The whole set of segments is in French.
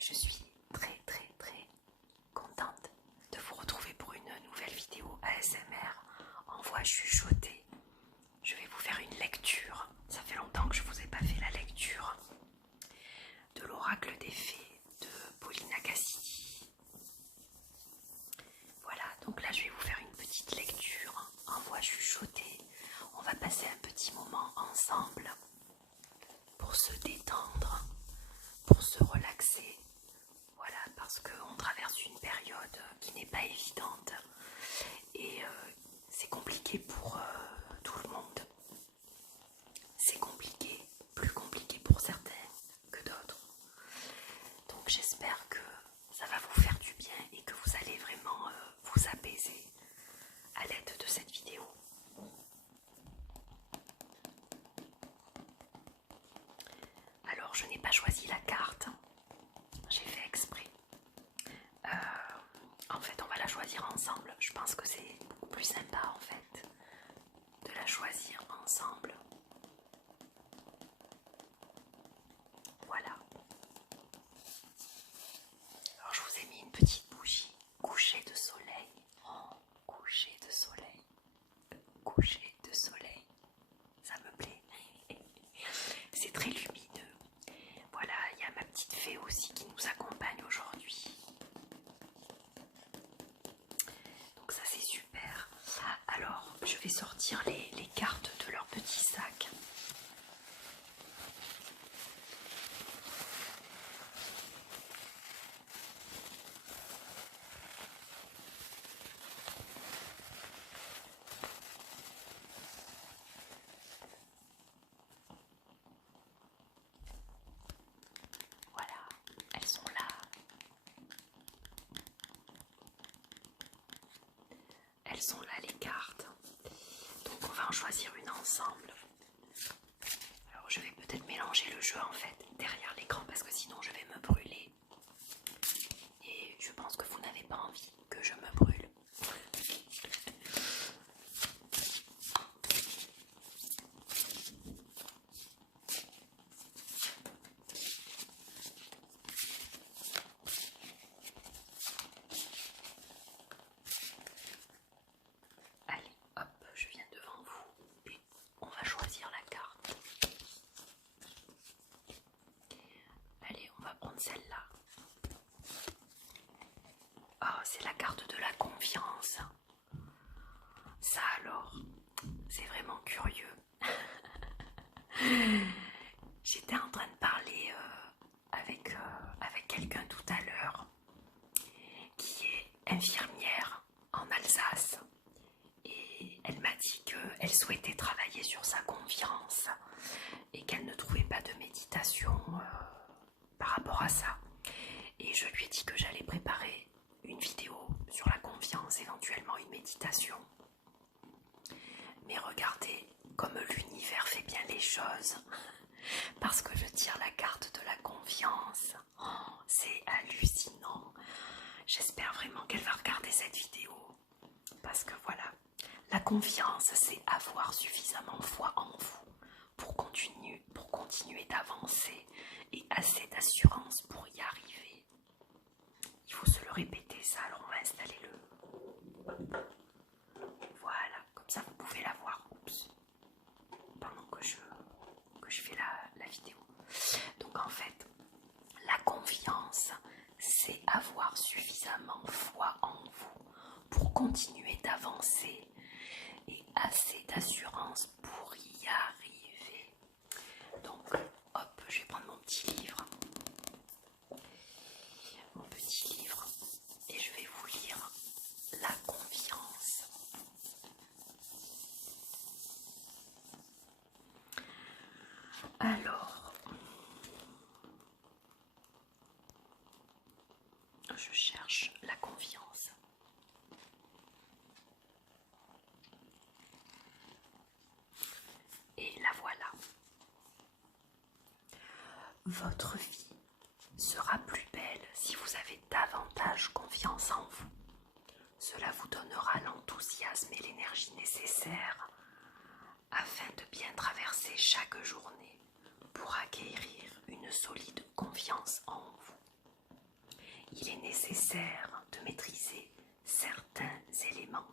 Je suis très contente de vous retrouver pour une nouvelle vidéo ASMR en voix chuchotée. Je vais vous faire une lecture. Ça fait longtemps que je vous ai pas fait la lecture de l'oracle des fées de Paulina Cassidy. Voilà, donc là je vais vous faire une petite lecture en voix chuchotée. On va passer un petit moment ensemble pour se détendre, pour se relaxer. Voilà, parce qu'on traverse une période qui n'est pas évidente et c'est compliqué pour tout le monde. C'est compliqué, plus compliqué pour certains que d'autres. Donc j'espère que ça va vous faire du bien et que vous allez vraiment vous apaiser à l'aide de cette vidéo. Alors je n'ai pas choisi la carte, j'ai fait exprès. En fait on va la choisir ensemble, je pense que c'est beaucoup plus sympa en fait de la choisir ensemble. Voilà. Alors je vous ai mis une petite bougie, coucher de soleil, oh, coucher de soleil, coucher de soleil, ça me plaît, c'est très lumineux. Voilà, il y a ma petite fée aussi qui nous accompagne aujourd'hui. Donc ça c'est super. Alors je vais sortir les cartes de leur petit sac. Voilà, elles sont là. Elles sont là les cartes. Donc on va en choisir une ensemble. Alors je vais peut-être mélanger le jeu en fait derrière l'écran parce que sinon je vais me brûler. Et je pense que vous n'avez pas envie que je me brûle. Allez, hop, je viens devant vous et on va choisir la carte. Allez, on va prendre celle-là. Oh, c'est la carte de la confiance. Ça alors, c'est vraiment curieux. J'étais en train de parler avec quelqu'un tout à l'heure qui est infirmière en Alsace et elle m'a dit qu'elle souhaitait travailler sur sa confiance et qu'elle ne trouvait pas de méditation par rapport à ça. Et je lui ai dit que j'allais préparer une vidéo sur la confiance, éventuellement une méditation. Mais regardez comme l'univers fait bien les choses. Parce que je tire la carte de la confiance. Oh, c'est hallucinant. J'espère vraiment qu'elle va regarder cette vidéo. Parce que voilà, la confiance, c'est avoir suffisamment foi en vous pour continuer d'avancer et assez d'assurance pour y arriver. Il faut se le répéter ça, alors on va installer le... Voilà, comme ça vous pouvez la voir. Oups. Pendant que je fais la vidéo. Donc en fait, la confiance, c'est avoir suffisamment foi en vous pour continuer d'avancer et assez d'assurance pour y arriver. Donc hop, je vais prendre mon petit livre. Mon petit livre et je vais vous lire la confiance. Alors, je cherche la confiance. Et la voilà. Votre vie sera plus belle si vous avez davantage confiance en vous. Cela vous donnera l'enthousiasme et l'énergie nécessaires afin de bien traverser chaque journée pour acquérir une solide confiance en vous. il est nécessaire de maîtriser certains éléments.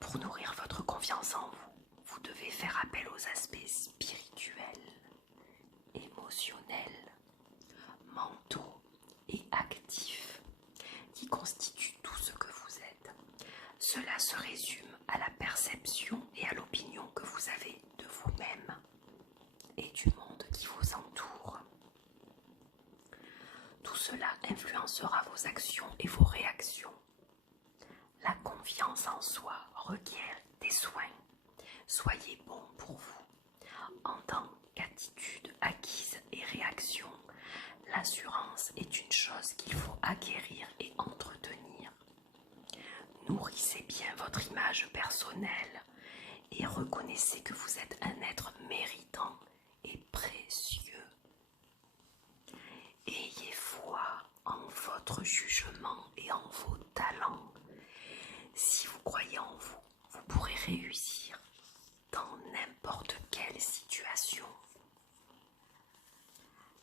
Pour nourrir votre confiance en vous, vous devez faire appel aux aspects spirituels, émotionnels, mentaux et actifs qui constituent tout ce que vous êtes. Cela se résume à la perception et à l'opinion que vous avez de vous-même et du monde qui vous entoure. Tout cela influencera vos actions et vos réactions. La confiance en soi requiert des soins. Soyez bon pour vous. En tant qu'attitude acquise et réaction, l'assurance est une chose qu'il faut acquérir et entretenir. Nourrissez bien votre image personnelle et reconnaissez que vous êtes un être méritant et précieux. Ayez foi en votre jugement et en vos talents. Si vous croyez en vous, vous pourrez réussir dans n'importe quelle situation.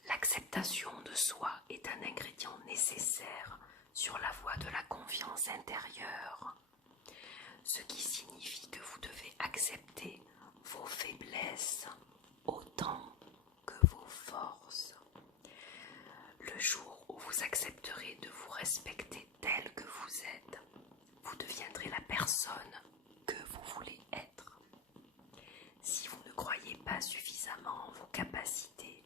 L'acceptation de soi est un ingrédient nécessaire sur la voie de la confiance intérieure, ce qui signifie que vous devez accepter vos faiblesses autant que vos forces. Le jour où vous accepterez de vous respecter tel que vous êtes, vous deviendrez la personne que vous voulez être. Si vous ne croyez pas suffisamment en vos capacités,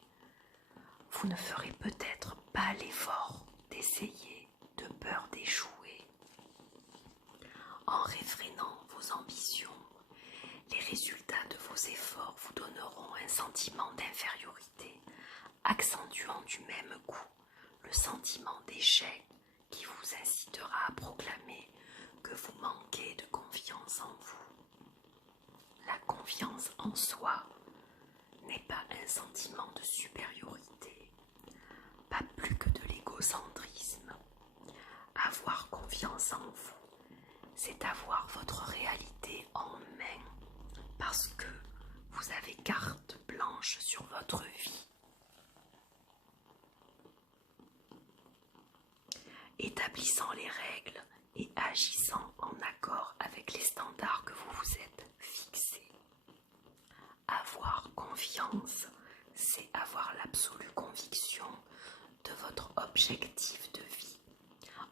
vous ne ferez peut-être pas l'effort d'essayer de peur d'échouer. En réfrénant vos ambitions, les résultats de vos efforts vous donneront un sentiment d'infériorité, accentuant du même coup le sentiment d'échec qui vous incitera à proclamer que vous manquez de confiance en vous. La confiance en soi n'est pas un sentiment de supériorité, pas plus que de l'égocentrisme. Avoir confiance en vous, c'est avoir votre réalité en main, parce que vous avez carte blanche sur votre vie. Établissant les règles et agissant en accord avec les standards que vous vous êtes fixés. Avoir confiance, c'est avoir l'absolue conviction de votre objectif de vie,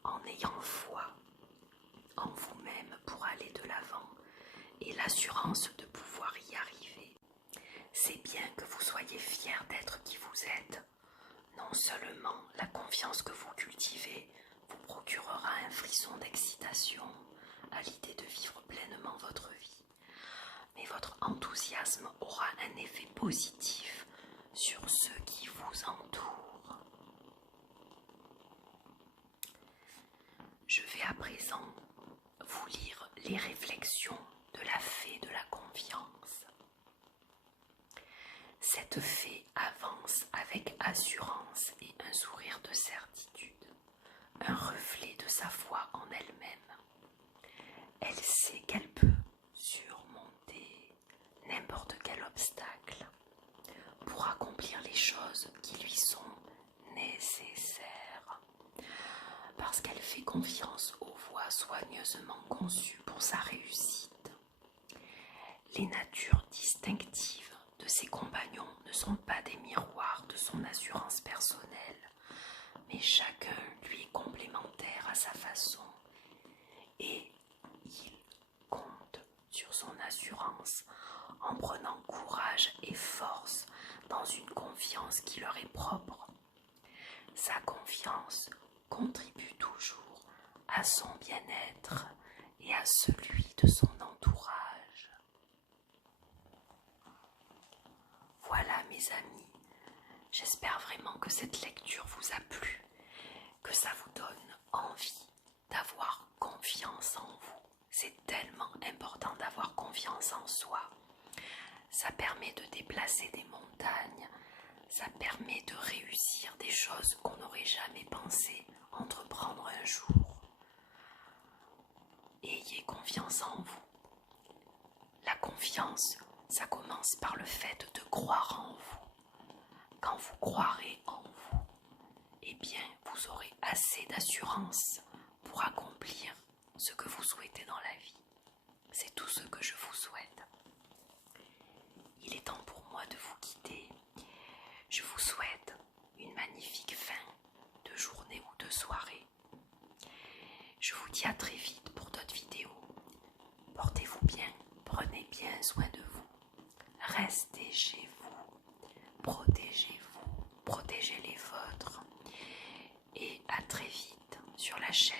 en ayant foi en vous-même pour aller de l'avant et l'assurance de pouvoir y arriver. C'est bien que vous soyez fier d'être qui vous êtes. Non seulement la confiance que vous cultivez vous procurera un frisson d'excitation à l'idée de vivre pleinement votre vie, mais votre enthousiasme aura un effet positif sur ceux qui vous entourent. Je vais à présent vous lire les réflexions de la fée de la confiance. Cette fée avance avec assurance et un sourire de certitude, un reflet de sa foi en elle-même. Elle sait qu'elle peut surmonter n'importe quel obstacle pour accomplir les choses qui lui sont nécessaires, parce qu'elle fait confiance aux voies soigneusement conçues pour sa réussite. Les natures distinctives de ses compagnons ne sont pas des miroirs de son assurance personnelle, mais chacun lui est complémentaire à sa façon, et il compte sur son assurance en prenant courage et force dans une confiance qui leur est propre. Sa confiance contribue toujours à son bien-être et à celui de son entourage. Voilà mes amis, j'espère vraiment que cette lecture vous a plu, que ça vous donne envie d'avoir confiance en vous. C'est tellement important d'avoir confiance en soi. Ça permet de déplacer des montagnes, ça permet de réussir des choses qu'on n'aurait jamais pensé entreprendre un jour. Ayez confiance en vous. La confiance, ça commence par le fait de croire en vous. Quand vous croirez en vous, eh bien, vous vous aurez assez d'assurance pour accomplir ce que vous souhaitez dans la vie. C'est tout ce que je vous souhaite. Il est temps pour moi de vous quitter. Je vous souhaite une magnifique fin de journée ou de soirée. Je vous dis à très vite pour d'autres vidéos. Portez-vous bien, prenez bien soin de vous. Restez chez vous, protégez-vous, protégez les vôtres. Et à très vite sur la chaîne